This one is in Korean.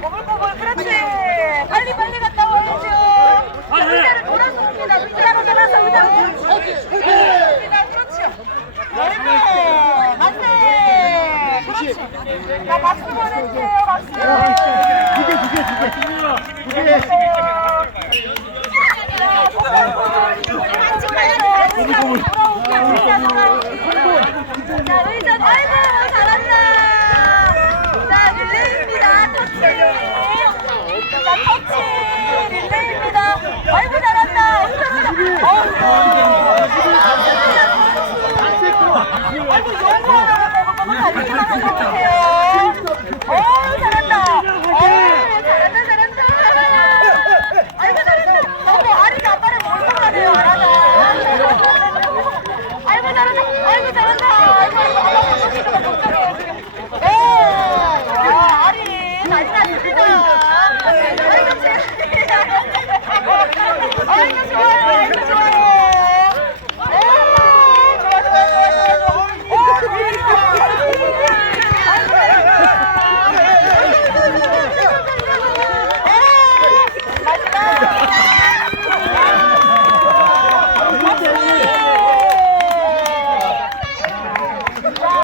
꼬불꼬불 그렇지 빨리 빨리 갔다 와야죠 자, 의자를 돌아서 옵니다 의자로 돌아서 의자로 옵니다 그렇죠 네 맞네 그렇지 자 박수 보내주세요 박수 자, 의전, 아이고. 자, 릴레이입니다. 터치. 자, 터치. 릴레이입니다. 아이고, 잘한다. 어우, 잘한다. 아이고, 용서하라고 먹으면 가지기만 하고 보세요. 어우, 잘한다. 어우, 잘한다, 잘한다. 아이고, 잘한다. 어머, 아리가 아빠를 몰빵하네요, 알아다. 아이고 잘한다. 아이고 잘한다. 아이고 아이고 아빠 걱정이다 걱정해 지금. 네. 야 아리 난리 났습니다. 아이